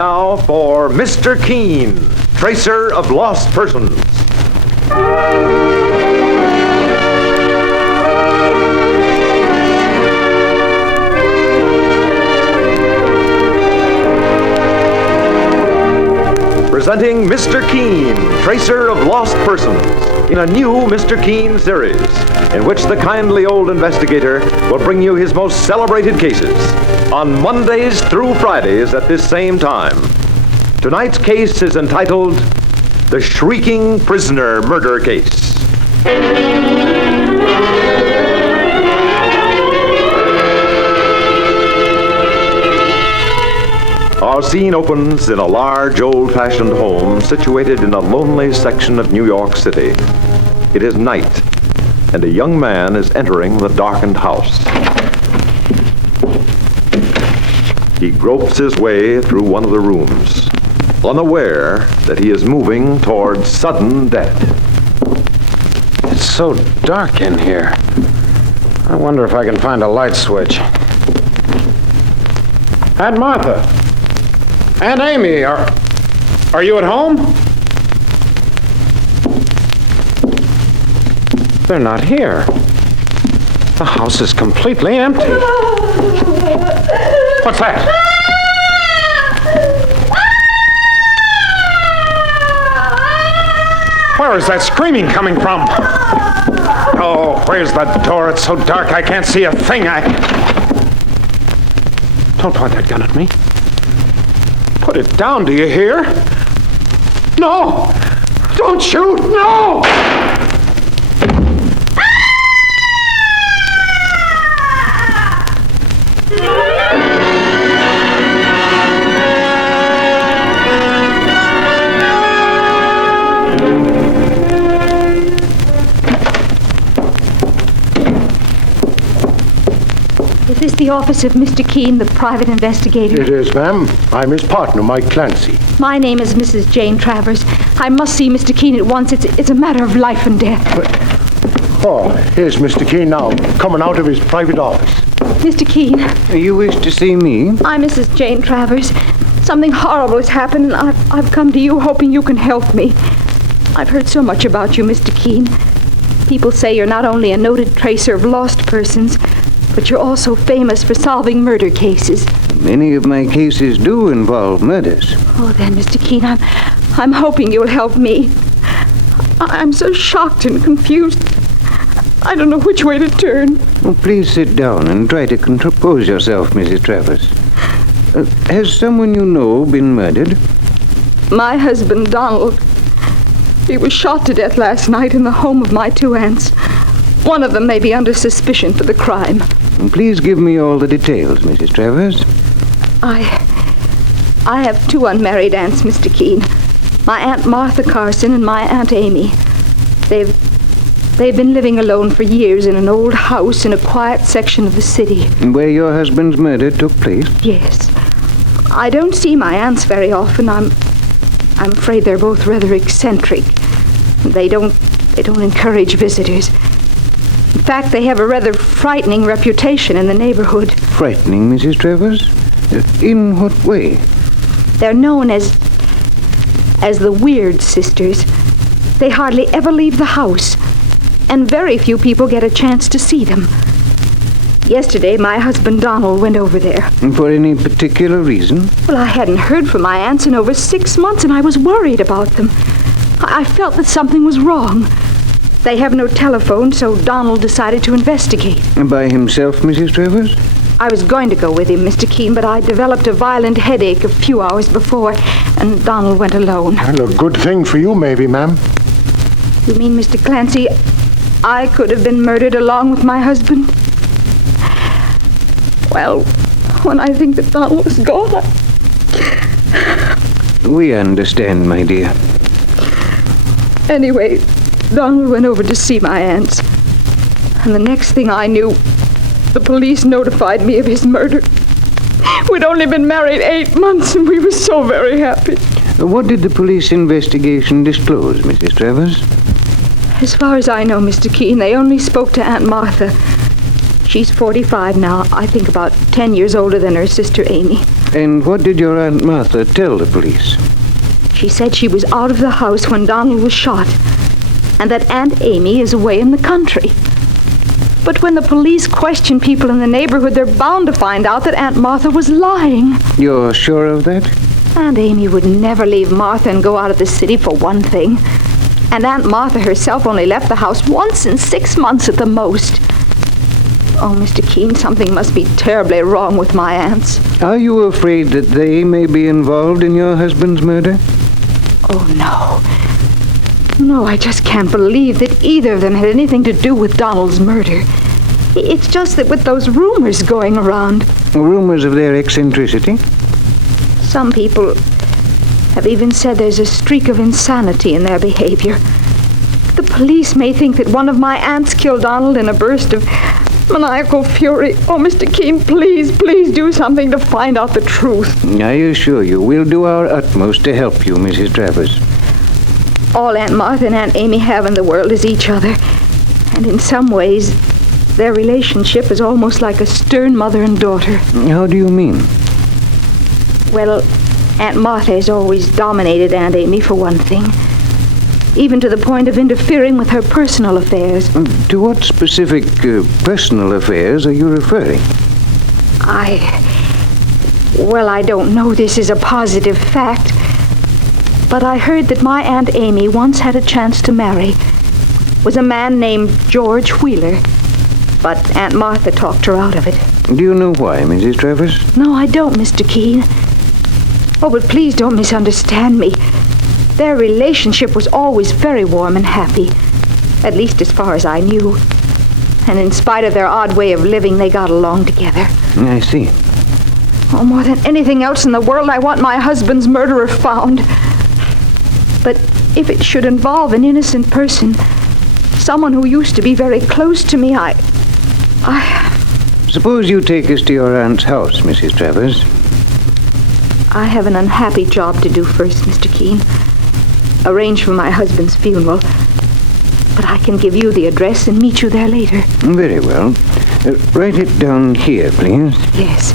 Now for Mr. Keene, tracer of lost persons. Presenting Mr. Keene, tracer of lost persons, in a new Mr. Keene series, in which the kindly old investigator will bring you his most celebrated cases on Mondays through Fridays at this same time. Tonight's case is entitled The Shrieking Prisoner Murder Case. Our scene opens in a large, old-fashioned home situated in a lonely section of New York City. It is night, and a young man is entering the darkened house. He gropes his way through one of the rooms, unaware that he is moving towards sudden death. It's so dark in here. I wonder if I can find a light switch. Aunt Martha! Aunt Amy, are you at home? They're not here. The house is completely empty. What's that? Where is that screaming coming from? Oh, where's the door? It's so dark I can't see a thing. Don't point that gun at me. Put it down, do you hear? No! Don't shoot! No! Is this the office of Mr. Keene, the private investigator? It is, ma'am. I'm his partner, Mike Clancy. My name is Mrs. Jane Travers. I must see Mr. Keene at once. It's a matter of life and death. Oh, here's Mr. Keene now, coming out of his private office. Mr. Keene. You wish to see me? I'm Mrs. Jane Travers. Something horrible has happened, and I've come to you hoping you can help me. I've heard so much about you, Mr. Keene. People say you're not only a noted tracer of lost persons, but you're also famous for solving murder cases. Many of my cases do involve murders. Oh, then, Mr. Keene, I'm hoping you'll help me. I'm so shocked and confused. I don't know which way to turn. Oh, please sit down and try to compose yourself, Mrs. Travers. Has someone you know been murdered? My husband, Donald. He was shot to death last night in the home of my two aunts. One of them may be under suspicion for the crime. Please give me all the details, Mrs. Travers. I have two unmarried aunts, Mr. Keene. My Aunt Martha Carson and my Aunt Amy. They've been living alone for years in an old house in a quiet section of the city. Where your husband's murder took place? Yes. I don't see my aunts very often. I'm afraid they're both rather eccentric. They don't encourage visitors. In fact, they have a rather frightening reputation in the neighborhood. Frightening, Mrs. Travers? In what way? They're known as the Weird Sisters. They hardly ever leave the house, and very few people get a chance to see them. Yesterday, my husband Donald went over there. For any particular reason? Well, I hadn't heard from my aunts in over 6 months, and I was worried about them. I felt that something was wrong. They have no telephone, so Donald decided to investigate. By himself, Mrs. Travers? I was going to go with him, Mr. Keene, but I developed a violent headache a few hours before, and Donald went alone. Well, a good thing for you, maybe, ma'am. You mean, Mr. Clancy, I could have been murdered along with my husband? Well, when I think that Donald is gone, We understand, my dear. Anyway, Donald went over to see my aunts. And the next thing I knew, the police notified me of his murder. We'd only been married 8 months, and we were so very happy. What did the police investigation disclose, Mrs. Travers? As far as I know, Mr. Keene, they only spoke to Aunt Martha. She's 45 now. I think about 10 years older than her sister Amy. And what did your Aunt Martha tell the police? She said she was out of the house when Donald was shot, and that Aunt Amy is away in the country. But when the police question people in the neighborhood, they're bound to find out that Aunt Martha was lying. You're sure of that? Aunt Amy would never leave Martha and go out of the city for one thing. And Aunt Martha herself only left the house once in 6 months at the most. Oh, Mr. Keene, something must be terribly wrong with my aunts. Are you afraid that they may be involved in your husband's murder? Oh, no. No, I just can't believe that either of them had anything to do with Donald's murder. It's just that with those rumors going around... Rumors of their eccentricity? Some people have even said there's a streak of insanity in their behavior. The police may think that one of my aunts killed Donald in a burst of maniacal fury. Oh, Mr. Keene, please do something to find out the truth. I assure you, we'll do our utmost to help you, Mrs. Travers. All Aunt Martha and Aunt Amy have in the world is each other. And in some ways, their relationship is almost like a stern mother and daughter. How do you mean? Well, Aunt Martha has always dominated Aunt Amy for one thing. Even to the point of interfering with her personal affairs. To what specific personal affairs are you referring? Well, I don't know this is a positive fact, but I heard that my Aunt Amy once had a chance to marry. Was a man named George Wheeler, but Aunt Martha talked her out of it. Do you know why, Mrs. Travers? No, I don't, Mr. Keene. Oh, but please don't misunderstand me. Their relationship was always very warm and happy, at least as far as I knew. And in spite of their odd way of living, they got along together. I see. Oh, more than anything else in the world, I want my husband's murderer found. But if it should involve an innocent person, someone who used to be very close to me, Suppose you take us to your aunt's house, Mrs. Travers. I have an unhappy job to do first, Mr. Keene. Arrange for my husband's funeral. But I can give you the address and meet you there later. Very well. Write it down here, please. Yes.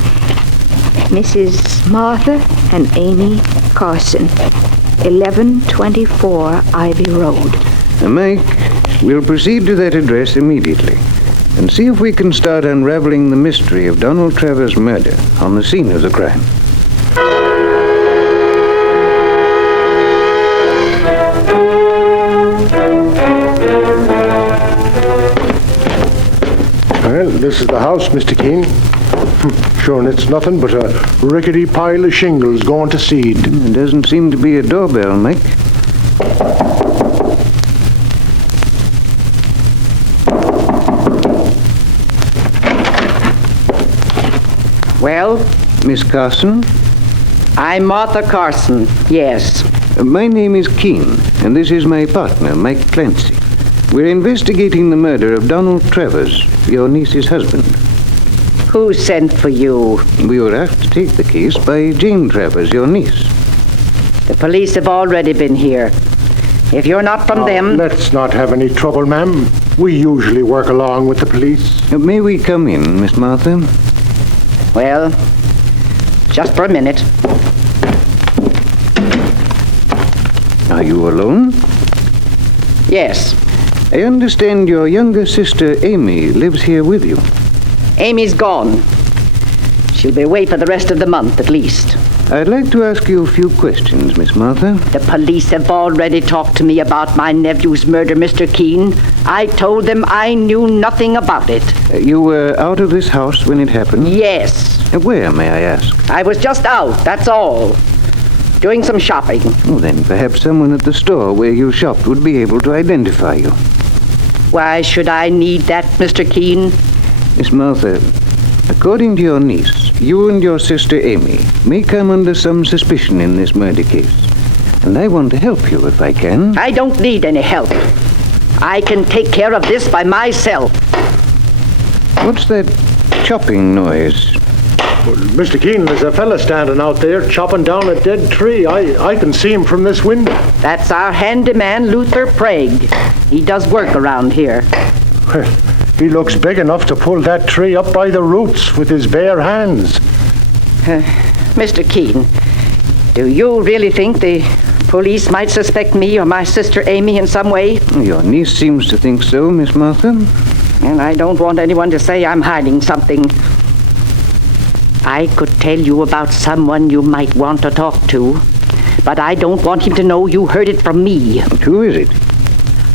Mrs. Martha and Amy Carson, 1124 Ivy Road. Mike, we'll proceed to that address immediately and see if we can start unraveling the mystery of Donald Travers' murder on the scene of the crime. Well, this is the house, Mr. Keene. Sure, and it's nothing but a rickety pile of shingles going to seed. There doesn't seem to be a doorbell, Mike. Well? Miss Carson? I'm Martha Carson, yes. My name is Keene, and this is my partner, Mike Clancy. We're investigating the murder of Donald Travers, your niece's husband. Who sent for you? We were asked to take the case by Jane Travers, your niece. The police have already been here. If you're not from them... Let's not have any trouble, ma'am. We usually work along with the police. May we come in, Miss Martha? Well, just for a minute. Are you alone? Yes. I understand your younger sister, Amy, lives here with you. Amy's gone. She'll be away for the rest of the month, at least. I'd like to ask you a few questions, Miss Martha. The police have already talked to me about my nephew's murder, Mr. Keene. I told them I knew nothing about it. You were out of this house when it happened? Yes. Where, may I ask? I was just out, that's all. Doing some shopping. Oh, then perhaps someone at the store where you shopped would be able to identify you. Why should I need that, Mr. Keene? Miss Martha, according to your niece, you and your sister Amy may come under some suspicion in this murder case. And I want to help you if I can. I don't need any help. I can take care of this by myself. What's that chopping noise? Well, Mr. Keene, there's a fella standing out there chopping down a dead tree. I can see him from this window. That's our handyman, Luther Prague. He does work around here. Well, He looks big enough to pull that tree up by the roots with his bare hands. Mr. Keene, do you really think the police might suspect me or my sister Amy in some way? Your niece seems to think so, Miss Martha. And I don't want anyone to say I'm hiding something. I could tell you about someone you might want to talk to, but I don't want him to know you heard it from me. Who is it?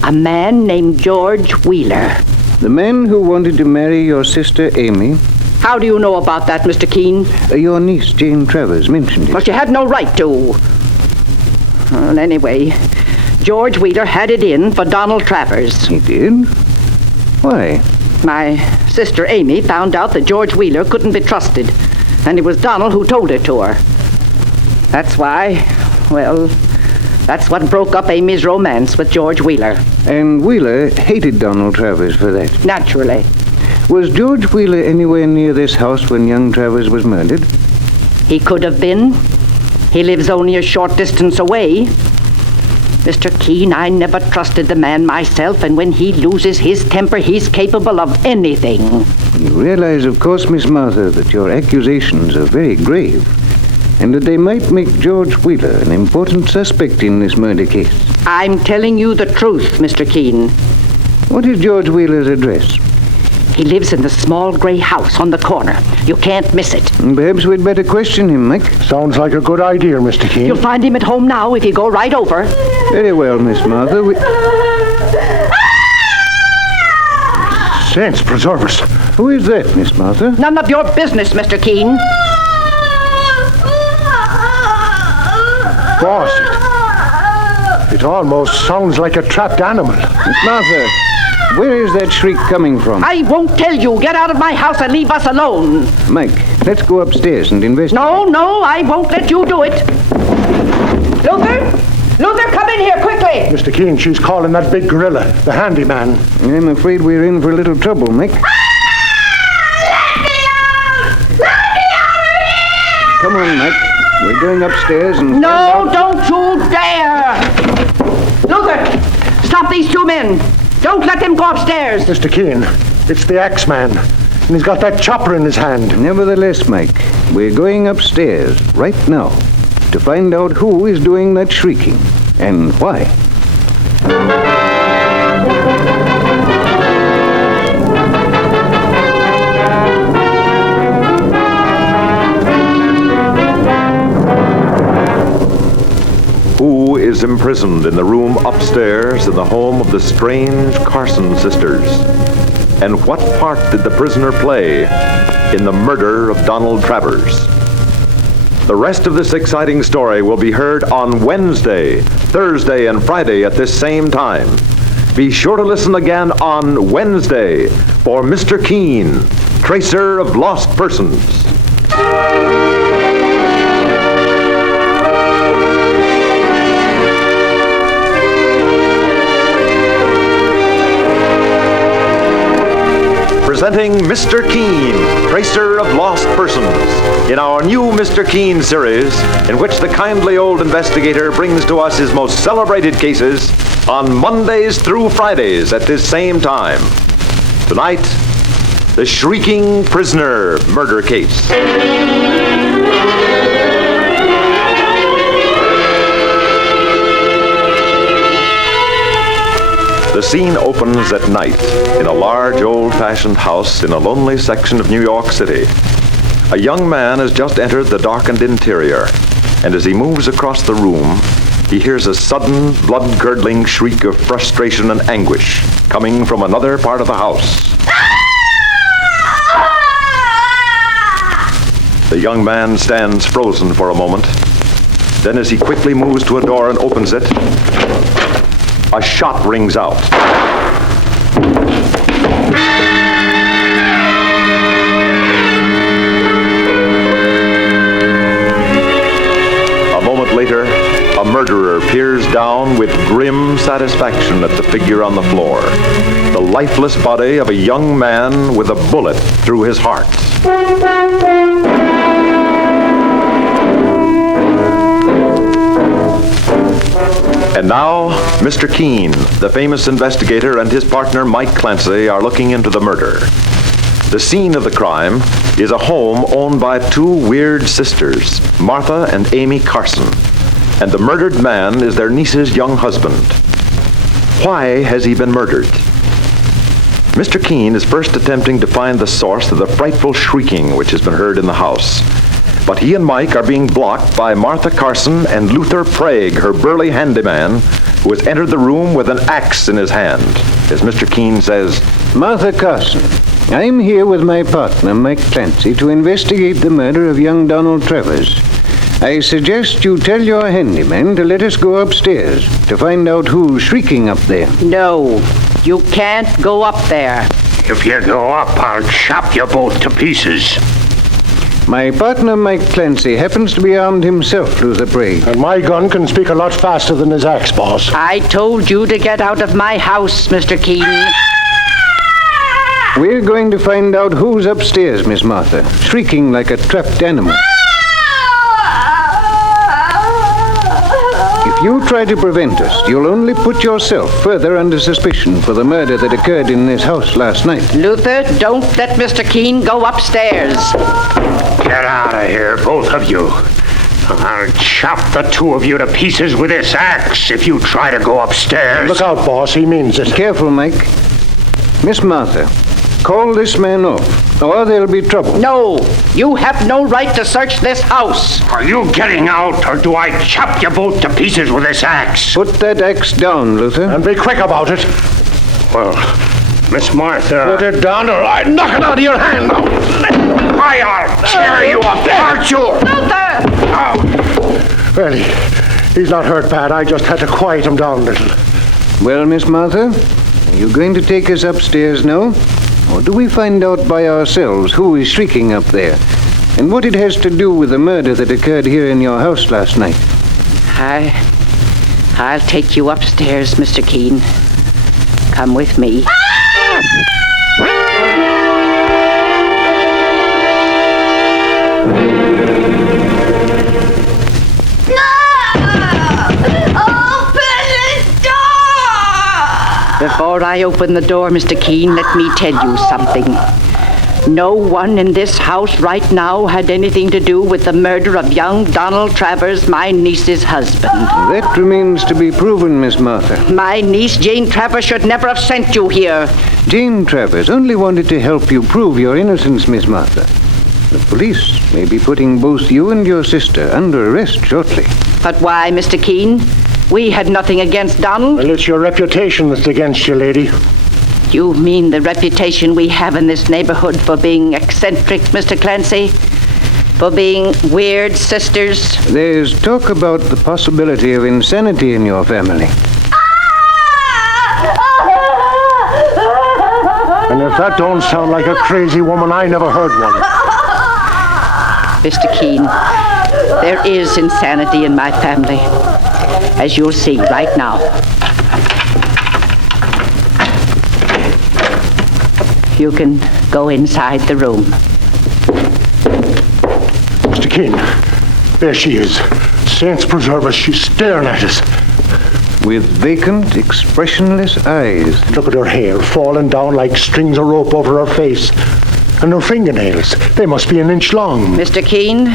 A man named George Wheeler. The man who wanted to marry your sister Amy? How do you know about that, Mr. Keene? Your niece, Jane Travers, mentioned it. But you had no right to. Well, anyway, George Wheeler had it in for Donald Travers. He did? Why? My sister Amy found out that George Wheeler couldn't be trusted, and it was Donald who told it to her. That's why, well, that's what broke up Amy's romance with George Wheeler. And Wheeler hated Donald Travers for that. Naturally. Was George Wheeler anywhere near this house when young Travers was murdered? He could have been. He lives only a short distance away. Mr. Keene, I never trusted the man myself, and when he loses his temper, he's capable of anything. You realize, of course, Miss Martha, that your accusations are very grave, and that they might make George Wheeler an important suspect in this murder case. I'm telling you the truth, Mr. Keene. What is George Wheeler's address? He lives in the small gray house on the corner. You can't miss it. Perhaps we'd better question him, Mike. Sounds like a good idea, Mr. Keene. You'll find him at home now if you go right over. Very well, Miss Martha. Saints preserve us. Who is that, Miss Martha? None of your business, Mr. Keene. Boss, it almost sounds like a trapped animal. Miss Martha, where is that shriek coming from? I won't tell you. Get out of my house and leave us alone. Mike, let's go upstairs and investigate. No, I won't let you do it. Luther, come in here quickly. Mr. Keene, she's calling that big gorilla, the handyman. I'm afraid we're in for a little trouble, Mike. Let me out! Let me out of here! Come on, Mike. We're going upstairs and... No, don't you dare! Luther, stop these two men. Don't let them go upstairs. Mr. Keene, it's the Axeman, and he's got that chopper in his hand. Nevertheless, Mike, we're going upstairs right now to find out who is doing that shrieking and why. Who is imprisoned in the room upstairs in the home of the strange Carson sisters? And what part did the prisoner play in the murder of Donald Travers? The rest of this exciting story will be heard on Wednesday, Thursday, and Friday at this same time. Be sure to listen again on Wednesday for Mr. Keene, Tracer of Lost Persons. Presenting Mr. Keene, Tracer of Lost Persons, in our new Mr. Keene series, in which the kindly old investigator brings to us his most celebrated cases on Mondays through Fridays at this same time. Tonight, the Shrieking Prisoner murder case. The scene opens at night in a large old-fashioned house in a lonely section of New York City. A young man has just entered the darkened interior, and as he moves across the room, he hears a sudden, blood-curdling shriek of frustration and anguish coming from another part of the house. The young man stands frozen for a moment. Then as he quickly moves to a door and opens it, a shot rings out. A moment later, a murderer peers down with grim satisfaction at the figure on the floor. The lifeless body of a young man with a bullet through his heart. And now, Mr. Keene, the famous investigator, and his partner Mike Clancy are looking into the murder. The scene of the crime is a home owned by two weird sisters, Martha and Amy Carson. And the murdered man is their niece's young husband. Why has he been murdered? Mr. Keene is first attempting to find the source of the frightful shrieking which has been heard in the house. But he and Mike are being blocked by Martha Carson and Luther Prague, her burly handyman, who has entered the room with an axe in his hand. As Mr. Keene says, Martha Carson, I'm here with my partner, Mike Clancy, to investigate the murder of young Donald Travers. I suggest you tell your handyman to let us go upstairs to find out who's shrieking up there. No, you can't go up there. If you go up, I'll chop you both to pieces. My partner, Mike Clancy, happens to be armed himself, Luther Prague. And my gun can speak a lot faster than his axe, boss. I told you to get out of my house, Mr. Keene. We're going to find out who's upstairs, Miss Martha, shrieking like a trapped animal. If you try to prevent us, you'll only put yourself further under suspicion for the murder that occurred in this house last night. Luther, don't let Mr. Keene go upstairs. Get out of here, both of you. I'll chop the two of you to pieces with this axe if you try to go upstairs. Look out, boss. He means it. Careful, Mike. Miss Martha, call this man off, or there'll be trouble. No, you have no right to search this house. Are you getting out, or do I chop you both to pieces with this axe? Put that axe down, Luther. And be quick about it. Well, Miss Martha... Put it down or I knock it out of your hand. I'll tear you apart, you... Luther! Well, he's not hurt bad. I just had to quiet him down a little. Well, Miss Martha, are you going to take us upstairs now? Or do we find out by ourselves who is shrieking up there? And what it has to do with the murder that occurred here in your house last night? I'll take you upstairs, Mr. Keene. Come with me. Before I open the door, Mr. Keene, let me tell you something. No one in this house right now had anything to do with the murder of young Donald Travers, my niece's husband. That remains to be proven, Miss Martha. My niece, Jane Travers, should never have sent you here. Jane Travers only wanted to help you prove your innocence, Miss Martha. The police may be putting both you and your sister under arrest shortly. But why, Mr. Keene? We had nothing against Donald. Well, it's your reputation that's against you, lady. You mean the reputation we have in this neighborhood for being eccentric, Mr. Clancy? For being weird sisters? There's talk about the possibility of insanity in your family. And if that don't sound like a crazy woman, I never heard one. Mr. Keene, there is insanity in my family, as you'll see right now. You can go inside the room. Mr. Keene, there she is. Saints preserve us, she's staring at us. With vacant, expressionless eyes. Look at her hair falling down like strings of rope over her face. And her fingernails, they must be an inch long. Mr. Keene,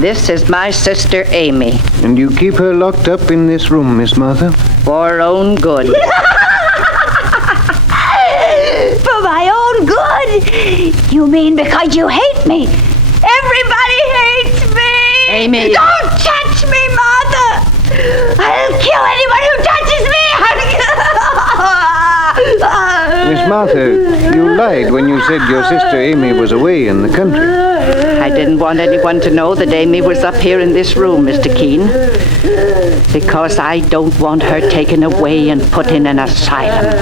this is my sister Amy. And you keep her locked up in this room, Miss Martha? For her own good. For my own good? You mean because you hate me? Everybody hates me! Amy! Don't touch me, Martha! I'll kill anyone who touches me! Miss Martha, you lied when you said your sister Amy was away in the country. I didn't want anyone to know that Amy was up here in this room, Mr. Keene. Because I don't want her taken away and put in an asylum.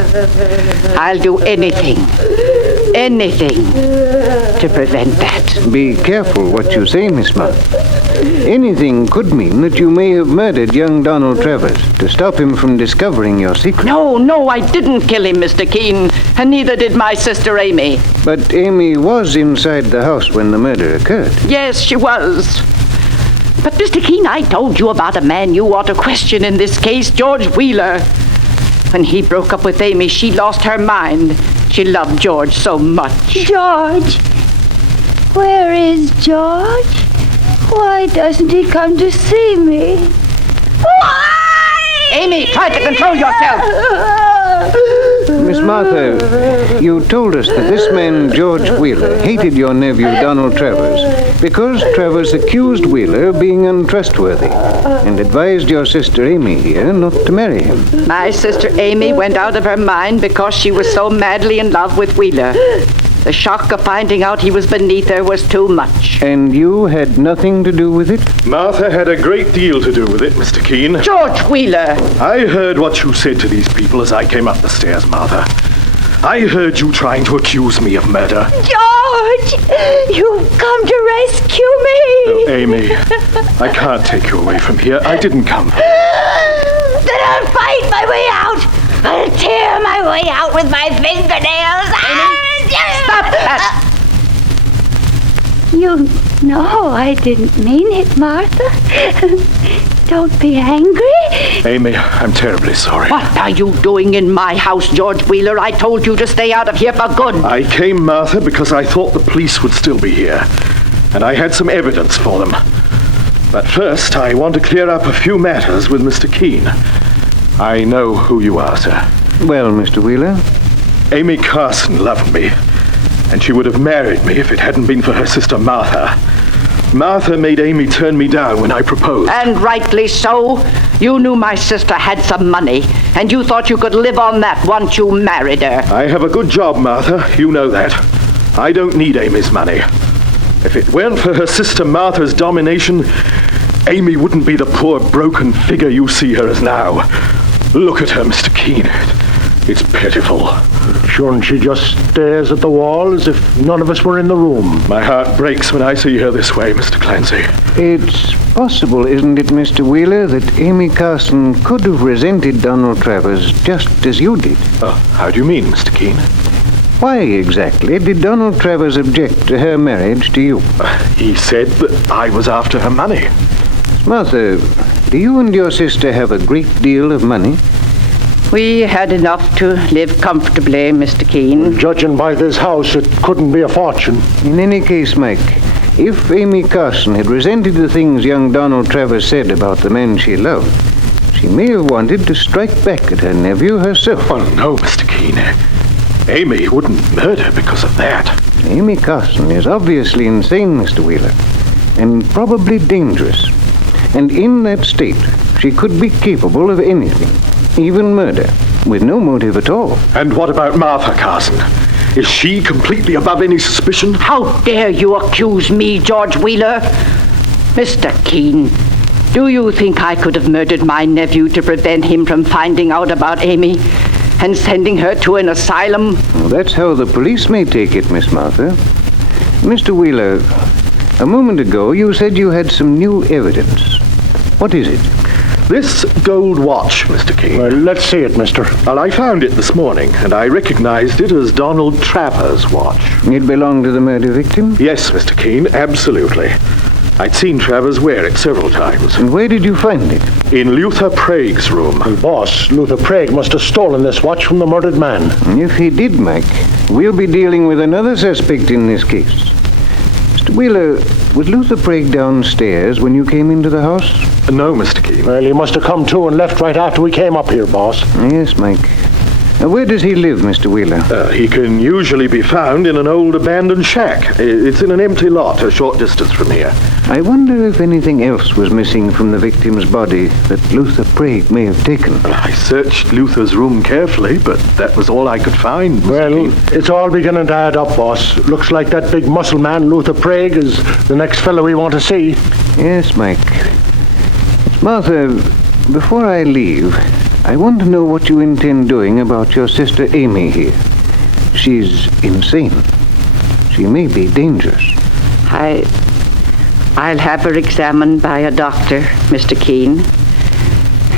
I'll do anything to prevent that. Be careful what you say, Miss Martha. Anything could mean that you may have murdered young Donald Travers to stop him from discovering your secret. No, I didn't kill him, Mr. Keene, and neither did my sister Amy. But Amy was inside the house when the murder occurred. Yes, she was. But, Mr. Keene, I told you about a man you ought to question in this case, George Wheeler. When he broke up with Amy, she lost her mind. She loved George so much. George? Where is George? Why doesn't he come to see me? Why? Amy, try to control yourself. Miss Martha, you told us that this man, George Wheeler, hated your nephew, Donald Travers, because Travers accused Wheeler of being untrustworthy and advised your sister Amy here not to marry him. My sister Amy went out of her mind because she was so madly in love with Wheeler. The shock of finding out he was beneath her was too much. And you had nothing to do with it? Martha had a great deal to do with it, Mr. Keene. George Wheeler! I heard what you said to these people as I came up the stairs, Martha. I heard you trying to accuse me of murder. George! You've come to rescue me! Oh, Amy, I can't take you away from here. I didn't come. Then I'll fight my way out! I'll tear my way out with my fingernails! Stop that! You know I didn't mean it, Martha. Don't be angry. Amy, I'm terribly sorry. What are you doing in my house, George Wheeler? I told you to stay out of here for good. I came, Martha, because I thought the police would still be here, and I had some evidence for them. But first, I want to clear up a few matters with Mr. Keene. I know who you are, sir. Well, Mr. Wheeler? Amy Carson loved me, and she would have married me if it hadn't been for her sister Martha. Martha made Amy turn me down when I proposed. And rightly so. You knew my sister had some money, and you thought you could live on that once you married her. I have a good job, Martha. You know that. I don't need Amy's money. If it weren't for her sister Martha's domination, Amy wouldn't be the poor broken figure you see her as now. Look at her, Mr. Keene. It's pitiful. Shouldn't she just stares at the wall as if none of us were in the room? My heart breaks when I see her this way, Mr. Clancy. It's possible, isn't it, Mr. Wheeler, that Amy Carson could have resented Donald Travers just as you did? How do you mean, Mr. Keene? Why exactly did Donald Travers object to her marriage to you? He said that I was after her money. Martha, do you and your sister have a great deal of money? We had enough to live comfortably, Mr. Keene. Judging by this house, it couldn't be a fortune. In any case, Mike, if Amy Carson had resented the things young Donald Travers said about the man she loved, she may have wanted to strike back at her nephew herself. Oh, no, Mr. Keene. Amy wouldn't murder because of that. Amy Carson is obviously insane, Mr. Wheeler, and probably dangerous. And in that state, she could be capable of anything, even murder, with no motive at all. And what about Martha Carson? Is she completely above any suspicion? How dare you accuse me, George Wheeler? Mr. Keene, do you think I could have murdered my nephew to prevent him from finding out about Amy and sending her to an asylum? Well, that's how the police may take it, Miss Martha. Mr. Wheeler, a moment ago you said you had some new evidence. What is it? This gold watch, Mr. Keene. Well, let's see it, mister. Well, I found it this morning, and I recognized it as Donald Travers' watch. It belonged to the murder victim? Yes, Mr. Keene, absolutely. I'd seen Travers wear it several times. And where did you find it? In Luther Prague's room. Well, boss, Luther Prague must have stolen this watch from the murdered man. If he did, Mike, we'll be dealing with another suspect in this case. Mr. Wheeler, was Luther Prague downstairs when you came into the house? No, Mr. Keene. Well, he must have come to and left right after we came up here, boss. Yes, Mike. Where does he live, Mr. Wheeler? He can usually be found in an old abandoned shack. It's in an empty lot a short distance from here. I wonder if anything else was missing from the victim's body that Luther Prague may have taken. I searched Luther's room carefully, but that was all I could find, Mr. Well, Keene. it's all beginning to add up, boss. Looks like that big muscle man, Luther Prague, is the next fellow we want to see. Yes, Mike. Martha, before I leave, I want to know what you intend doing about your sister Amy here. She's insane. She may be dangerous. I'll have her examined by a doctor, Mr. Keene.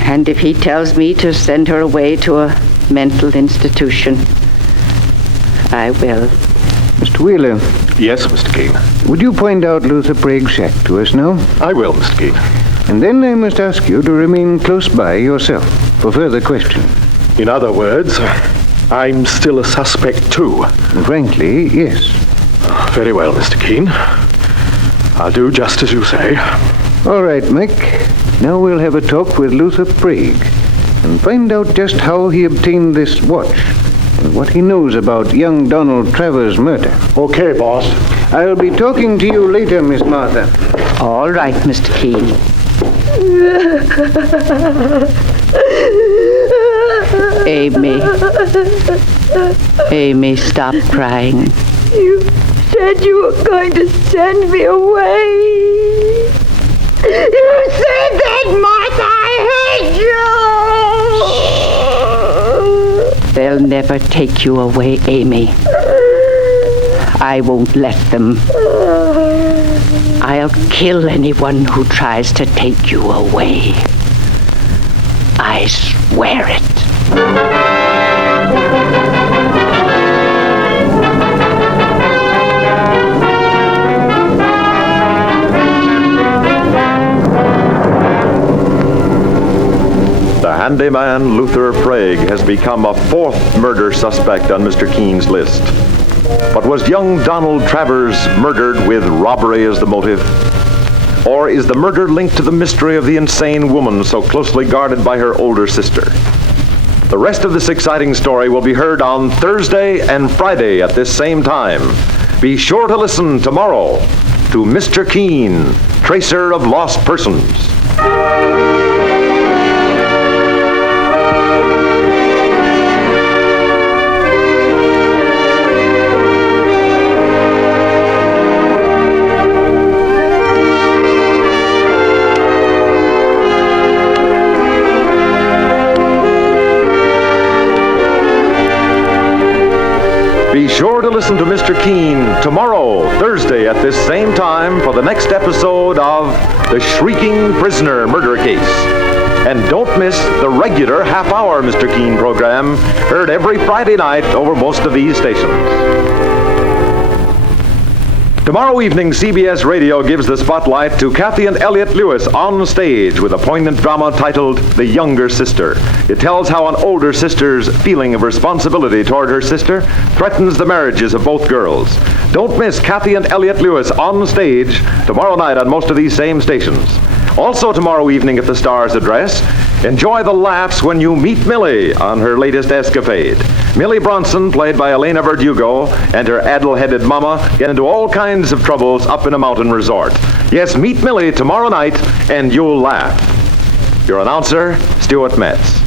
And if he tells me to send her away to a mental institution, I will. Mr. Wheeler, Yes, Mr. Keene. would you point out Luther Prague's shack to us now? I will, Mr. Keene. And then I must ask you to remain close by yourself for further questioning. In other words, I'm still a suspect too. Frankly, yes. Very well, Mr. Keene. I'll do just as you say. All right, Mick. Now we'll have a talk with Luther Prague and find out just how he obtained this watch and what he knows about young Donald Travers' murder. Okay, boss. I'll be talking to you later, Miss Martha. All right, Mr. Keene. Amy. Amy, stop crying. You said you were going to send me away. You said that, Martha. I hate you. They'll never take you away, Amy. I won't let them. I'll kill anyone who tries to take you away. I swear it. The handyman Luther Prague has become a fourth murder suspect on Mr. Keene's list. But was young Donald Travers murdered with robbery as the motive? Or is the murder linked to the mystery of the insane woman so closely guarded by her older sister? The rest of this exciting story will be heard on Thursday and Friday at this same time. Be sure to listen tomorrow to Mr. Keene, Tracer of Lost Persons. Be sure to listen to Mr. Keene tomorrow, Thursday, at this same time for the next episode of The Shrieking Prisoner Murder Case. And don't miss the regular half-hour Mr. Keene program, heard every Friday night over most of these stations. Tomorrow evening, CBS Radio gives the spotlight to Kathy and Elliot Lewis on stage with a poignant drama titled The Younger Sister. It tells how an older sister's feeling of responsibility toward her sister threatens the marriages of both girls. Don't miss Kathy and Elliot Lewis on stage tomorrow night on most of these same stations. Also tomorrow evening at the Star's address, enjoy the laughs when you meet Millie on her latest escapade. Millie Bronson, played by Elena Verdugo, and her addle-headed mama get into all kinds of troubles up in a mountain resort. Yes, meet Millie tomorrow night and you'll laugh. Your announcer, Stuart Metz.